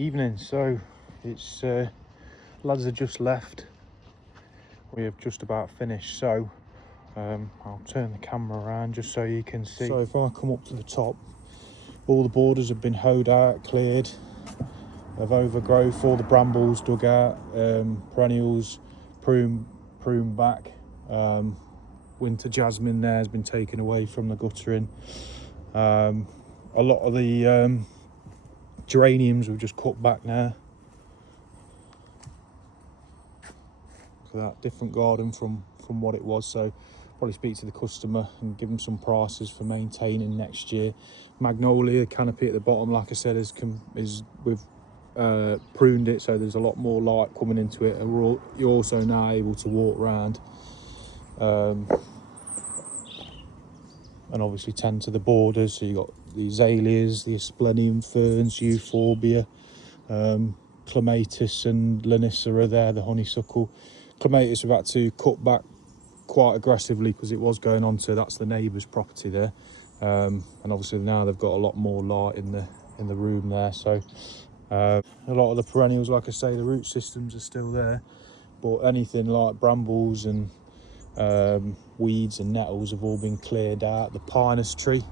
Evening. So it's lads have just left. We have just about finished, so I'll turn the camera around just so you can see. So if I come up to the top, all the borders have been hoed out, cleared of overgrowth, all the brambles dug out, perennials pruned back, winter jasmine there has been taken away from the guttering. A lot of the geraniums we've just cut back now. So that different garden from what it was, so probably speak to the customer and give them some prices for maintaining next year. Magnolia canopy at the bottom, like I said, we've pruned it, so there's a lot more light coming into it, and you're also now able to walk around and obviously tend to the borders. So you've got the azaleas, the asplenium ferns, euphorbia, clematis and lanissa are there, the honeysuckle. Clematis we've had to cut back quite aggressively because it was going on to, that's the neighbour's property there, and obviously now they've got a lot more light in the room there. So a lot of the perennials, like I say, the root systems are still there, but anything like brambles and weeds and nettles have all been cleared out. The pinus tree,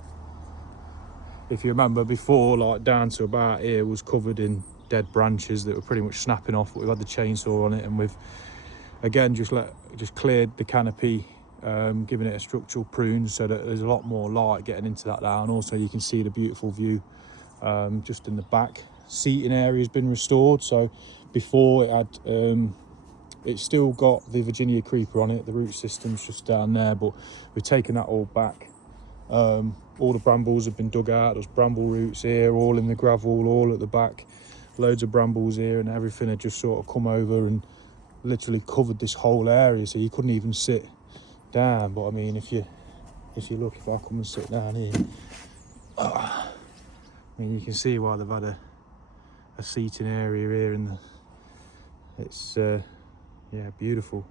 if you remember before, like down to about here, was covered in dead branches that were pretty much snapping off, but we've had the chainsaw on it, and we've again just cleared the canopy, giving it a structural prune so that there's a lot more light getting into that now, and also you can see the beautiful view just in the back. Seating area has been restored, so before it had it's still got the Virginia creeper on it, the root system's just down there, but we've taken that all back. All the brambles have been dug out, there's bramble roots here, all in the gravel, all at the back, loads of brambles here, and everything had just sort of come over and literally covered this whole area, so you couldn't even sit down. But I mean, if you look, if I come and sit down here, I mean, you can see why they've had a seating area here, and it's yeah, beautiful.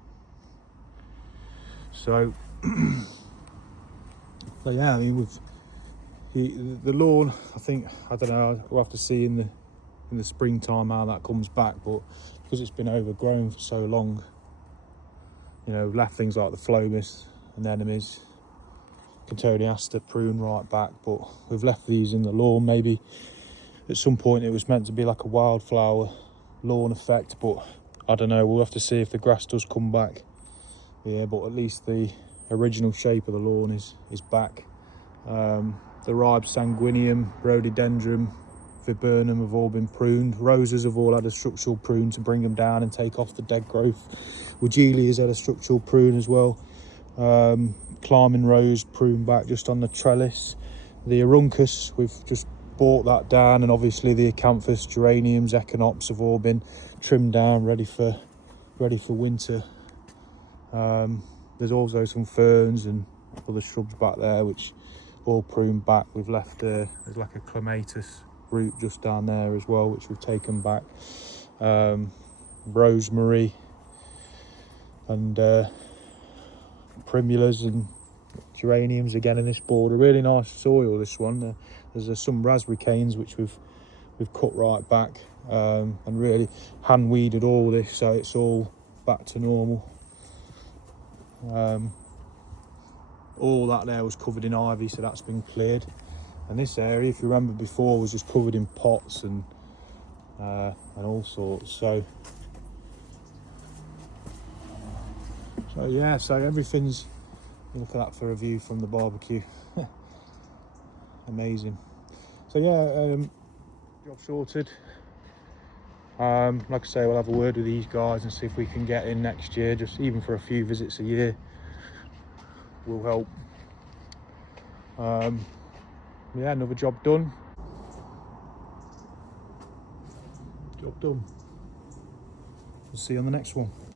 So but yeah, I mean, with the lawn, I don't know, we'll have to see in the springtime how that comes back, but because it's been overgrown for so long, you know, we've left things like the phlomis, anemones, cotoneaster prune right back, but we've left these in the lawn. Maybe at some point it was meant to be like a wildflower lawn effect, but I don't know, we'll have to see if the grass does come back. Yeah, but at least the original shape of the lawn is back. The ribes sanguineum, rhododendron, viburnum have all been pruned. Roses have all had a structural prune to bring them down and take off the dead growth. Weigelia's had a structural prune as well. Climbing rose pruned back just on the trellis. The aruncus, we've just brought that down, and obviously the acanthus, geraniums, echinops have all been trimmed down, ready for winter. There's also some ferns and other shrubs back there which all pruned back. We've left there's like a clematis root just down there as well, which we've taken back. Rosemary and primulas and geraniums again in this border. Really nice soil, this one. There's some raspberry canes which we've cut right back, and really hand weeded all this, so it's all back to normal. All that there was covered in ivy, so that's been cleared. And this area, if you remember before, was just covered in pots and all sorts. So yeah, so everything's, you look at that for a view from the barbecue. Amazing. So yeah, job sorted. Like I say, we'll have a word with these guys and see if we can get in next year, just even for a few visits a year will help. Yeah, another job done. Job done. We'll see you on the next one.